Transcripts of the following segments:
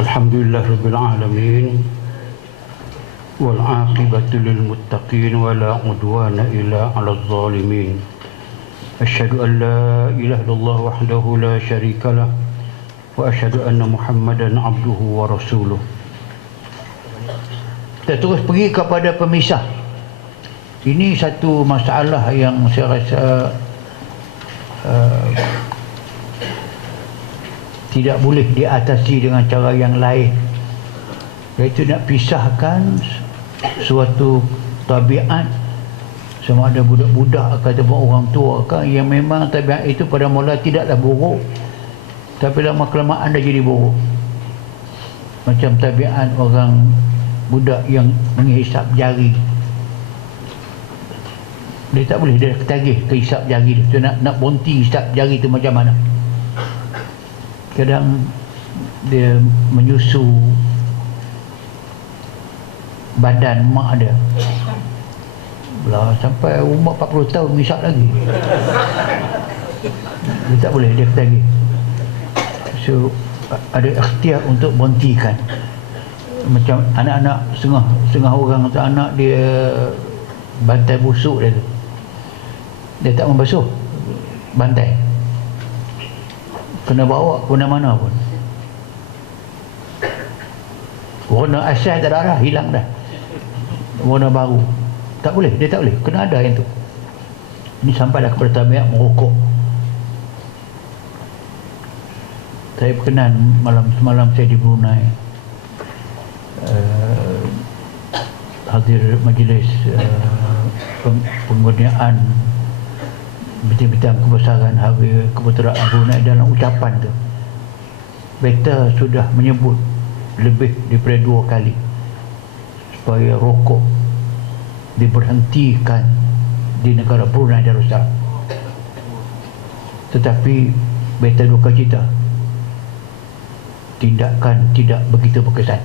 Alhamdulillah Rabbil Alamin, wal aqibatu lil muttaqin, wa la udwana illa 'alal zalimin. Asyhadu an la ilaha illallah wahdahu la syarikalah, wa asyhadu anna Muhammadan abduhu wa rasuluh. Kita terus pergi kepada pemisah. Ini satu masalah yang saya rasa tidak boleh diatasi dengan cara yang lain, iaitu nak pisahkan suatu tabiat, sama ada budak-budak ataupun orang tua kan, yang memang tabiat itu pada mula tidaklah buruk, tapi lama-kelamaan dah jadi buruk. Macam tabiat orang budak yang menghisap jari, dia tak boleh, dia ketagih ke hisap jari dia, nak bonti hisap jari tu macam mana. Kadang dia menyusu badan mak dia belah sampai umur 40 tahun hisap lagi. Dia tak boleh, dia ketagih. So ada ikhtiar untuk bontikan. Macam anak-anak setengah orang atau anak dia bantai busuk dia tu, dia tak membasuh bantai, kena bawa ke mana-mana pun. Warna asal tak ada dah, hilang dah. Warna baru tak boleh, dia tak boleh, kena ada yang tu. Ini sampai dah kepada tabiat merokok. Saya berkenan semalam saya di Brunei, hadir majlis pengurniaan bintang-bintang kebesaran Hari Keputeraan Brunei. Dalam ucapan tu, mereka sudah menyebut lebih daripada 2 kali supaya rokok diberhentikan di negara Brunei Darussalam. Tetapi mereka duka cita, tindakan tidak begitu berkesan.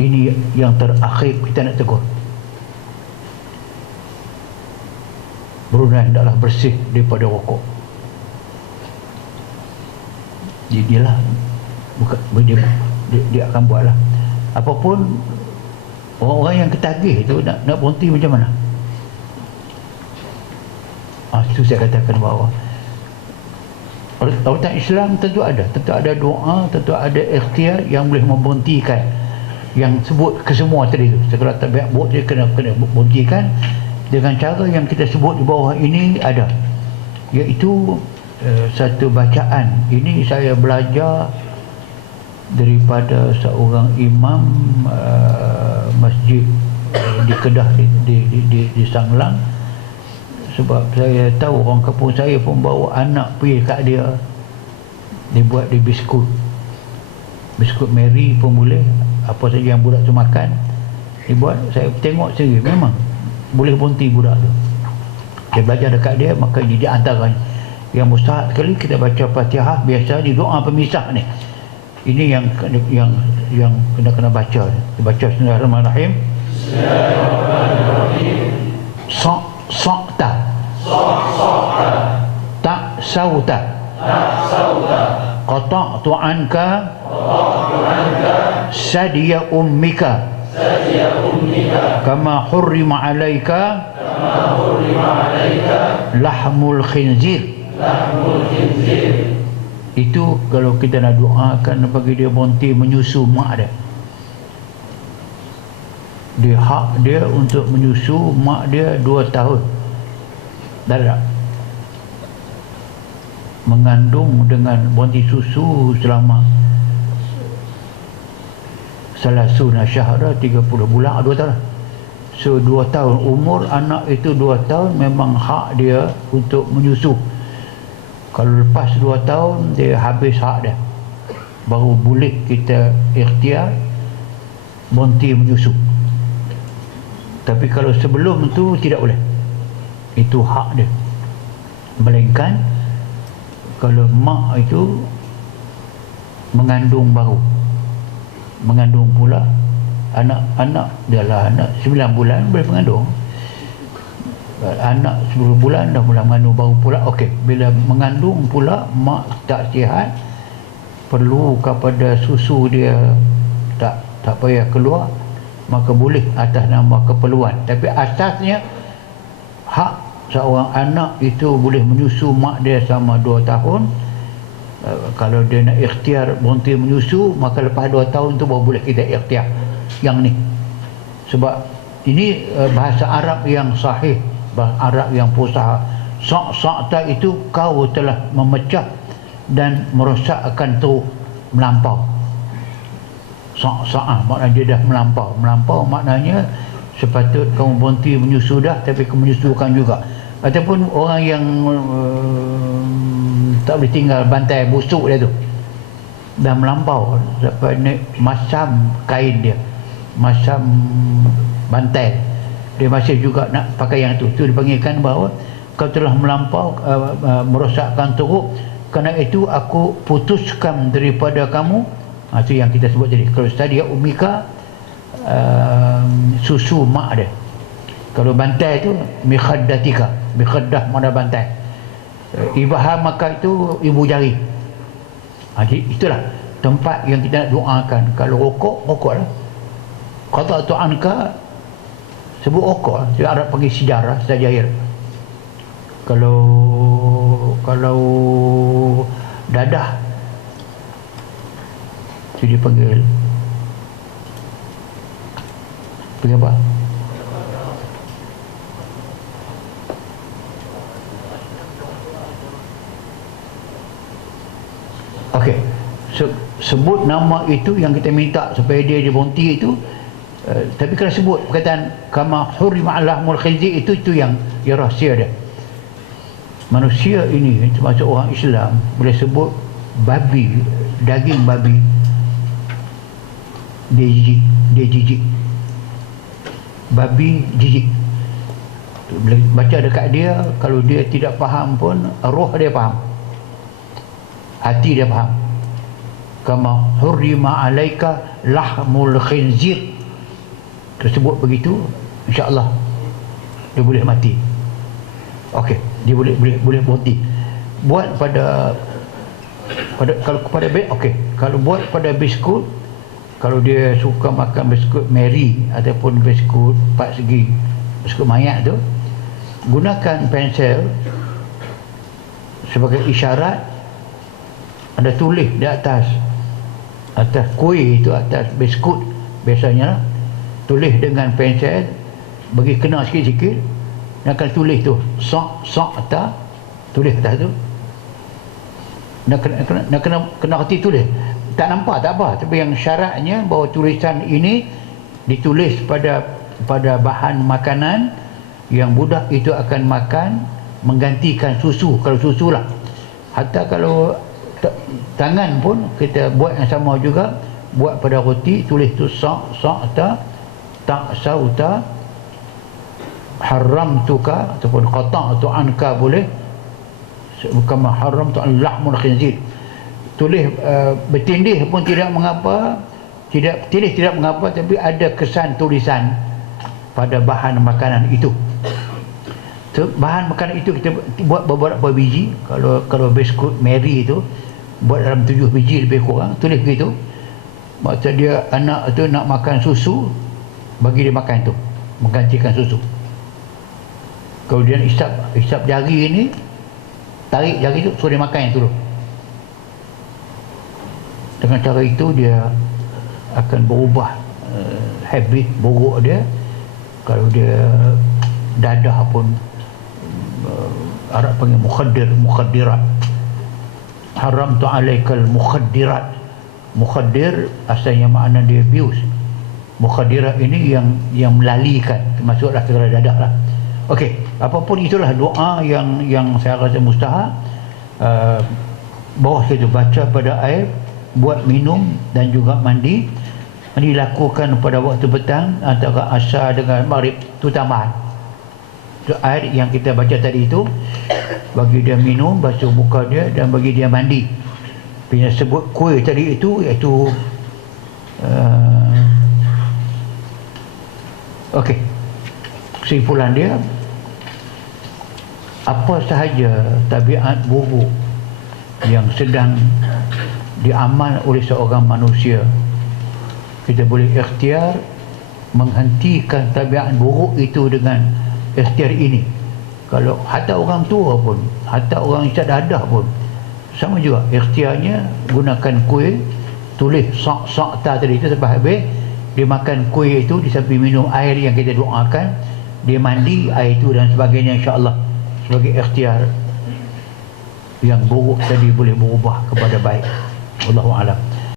Ini yang terakhir kita nak tegur. Brunei hendaklah bersih daripada rokok. Dialah dia akan buatlah. Apapun orang-orang yang ketagih itu nak berhenti macam mana? Itu saya katakan bahawa orang Islam tentu ada doa, tentu ada ikhtiar yang boleh memberhentikan yang sebut kesemua tadi tu. Segala tabiat buruk dia kena berhentikan dengan cara yang kita sebut di bawah ini ada, iaitu satu bacaan. Ini saya belajar daripada seorang imam masjid di Kedah, di Sanglang. Sebab saya tahu orang kampung saya pun bawa anak pergi kat dia, dia buat dia biskut Mary pun boleh, apa saja yang budak tu makan dia buat. Saya tengok sendiri, memang boleh berhenti budak tu. Saya belajar dekat dia, maka ini di antaranya yang mustahak sekali kita baca Fatihah biasa di doa pemisah ni. Ini yang kena baca. Kita baca Bismillahirrahmanirrahim. Sa'ta tak sauta qata'tu anka sadiya ummika kama hurrima alaika lahmul khinzir. Itu kalau kita nak doakan bagi dia berhenti menyusu mak dia. Dia hak dia untuk menyusu mak dia 2 tahun. Dah mengandung dengan berhenti susu selama salasuna syahra, 30 bulan, 2 tahun. So 2 tahun umur anak itu, 2 tahun memang hak dia untuk menyusu. Kalau lepas 2 tahun dia habis hak dia, baru boleh kita ikhtiar berhenti menyusu. Tapi kalau sebelum tu tidak boleh, itu hak dia. Melainkan kalau mak itu mengandung baru, mengandung pula anak dia lah, anak 9 bulan boleh mengandung. anak 10 bulan dah mula mengandung baru pula, okey, bila mengandung pula mak tak sihat, perlu kepada susu dia tak payah keluar, maka boleh atas nama keperluan. Tapi asasnya hak seorang anak itu boleh menyusu mak dia selama 2 tahun. Kalau dia nak ikhtiar berhenti menyusu, maka lepas 2 tahun tu baru boleh kita ikhtiar yang ni. Sebab ini bahasa Arab yang sahih, bahasa Arab yang fusaha. Sa'ta itu kau telah memecah dan merosakkan tu melampau. Sa'ah maknanya dia dah melampau. Melampau maknanya sepatut kamu berhenti menyusu dah, tapi kamu menyusukan juga. Ataupun orang yang tak boleh tinggal bantai busuk dia tu, dah melampau sampai naik masam kain dia, masam bantai, dia masih juga nak pakai yang tu. Tu dipanggilkan bahawa kau telah melampau, merosakkan teruk, kerana itu aku putuskan daripada kamu. Itu yang kita sebut tadi. Kalau tadi umika, susu mak dia. Kalau bantai tu mikhaddatika, mikhaddah mana bantai, ibaham maka itu ibu jari. Jadi itulah tempat yang kita nak doakan. Kalau rokok lah. Qata tu anka, sebut rokok lah. Dia Arab panggil sejarah jahir. Kalau dadah itu dia panggil apa? Okey, sebut nama itu yang kita minta supaya dia berhenti itu. Tapi kalau sebut perkataan kama hurrima alahmul khinzir, itu yang rahsia dia. Manusia ini termasuk orang Islam boleh sebut babi, daging babi, dia jijik. Babi jijik. Bila baca dekat dia, kalau dia tidak faham pun roh dia faham, hati dia faham. Kama hurrima alaika lahmul khinzir, tersebut begitu, insya-Allah dia boleh mati. Okey, dia boleh berhenti. Buat pada kalau kepada okey, kalau buat pada biskut, kalau dia suka makan biskut Mary ataupun biskut 4 segi, biskut mayat tu, gunakan pensel sebagai isyarat. Ada tulis di atas kuih itu, atas biskut biasanya lah, tulis dengan pensel, bagi kena sikit-sikit, nak akan tulis tu sa', tulis atas tu. Nak kena reti tulis. Tak nampak tak apa, tapi yang syaratnya bahawa tulisan ini ditulis pada bahan makanan yang budak itu akan makan, menggantikan susu, kalau susu lah. Hatta kalau tangan pun kita buat yang sama juga, buat pada roti, tulis tu sa', tak sauta, haramtuka ataupun qata'tu anka boleh, bukan haramtu lahmul khinzir. Tulis bertindih pun tidak mengapa, tidak mengapa, tapi ada kesan tulisan pada bahan makanan itu. Bahan makanan itu kita buat beberapa biji. Kalau biskut Mary itu buat dalam 7 biji lebih kurang, tulis begitu. Maksud dia anak tu nak makan susu, bagi dia makan tu, menggantikan susu. Kemudian isap jari ini, tarik jari tu, suruh dia makan yang tu. Dengan cara itu dia akan berubah habit buruk dia. Kalau dia dadah pun, Arab panggil mukhaddirat. Haram tu alaikal mukhaddirat. Mukhaddir asalnya makna dia abuse. Mukhaddirat ini yang melalikan, termasuklah segala dadah lah. Okey, apapun itulah doa yang saya rasa mustahak. Bawah itu baca pada air, buat minum dan juga mandi. Ini lakukan pada waktu petang antara asar dengan maghrib, itu tambahan. Itu air yang kita baca tadi itu, bagi dia minum, basuh muka dia, dan bagi dia mandi. Bila sebut kuih tadi itu, iaitu okey, kesimpulan dia, apa sahaja tabiat buruk yang sedang diamal oleh seorang manusia, kita boleh ikhtiar menghentikan tabiat buruk itu dengan ikhtiar ini. Kalau hatta orang tua pun, hatta orang isyak dadah pun sama juga, ikhtiarnya gunakan kuih, tulis sak tadi itu sampai habis, dia makan kuih itu, dia sambil minum air yang kita doakan, dia mandi air itu dan sebagainya, insya-Allah sebagai ikhtiar yang buruk tadi boleh berubah kepada baik. Wallahu a'lam.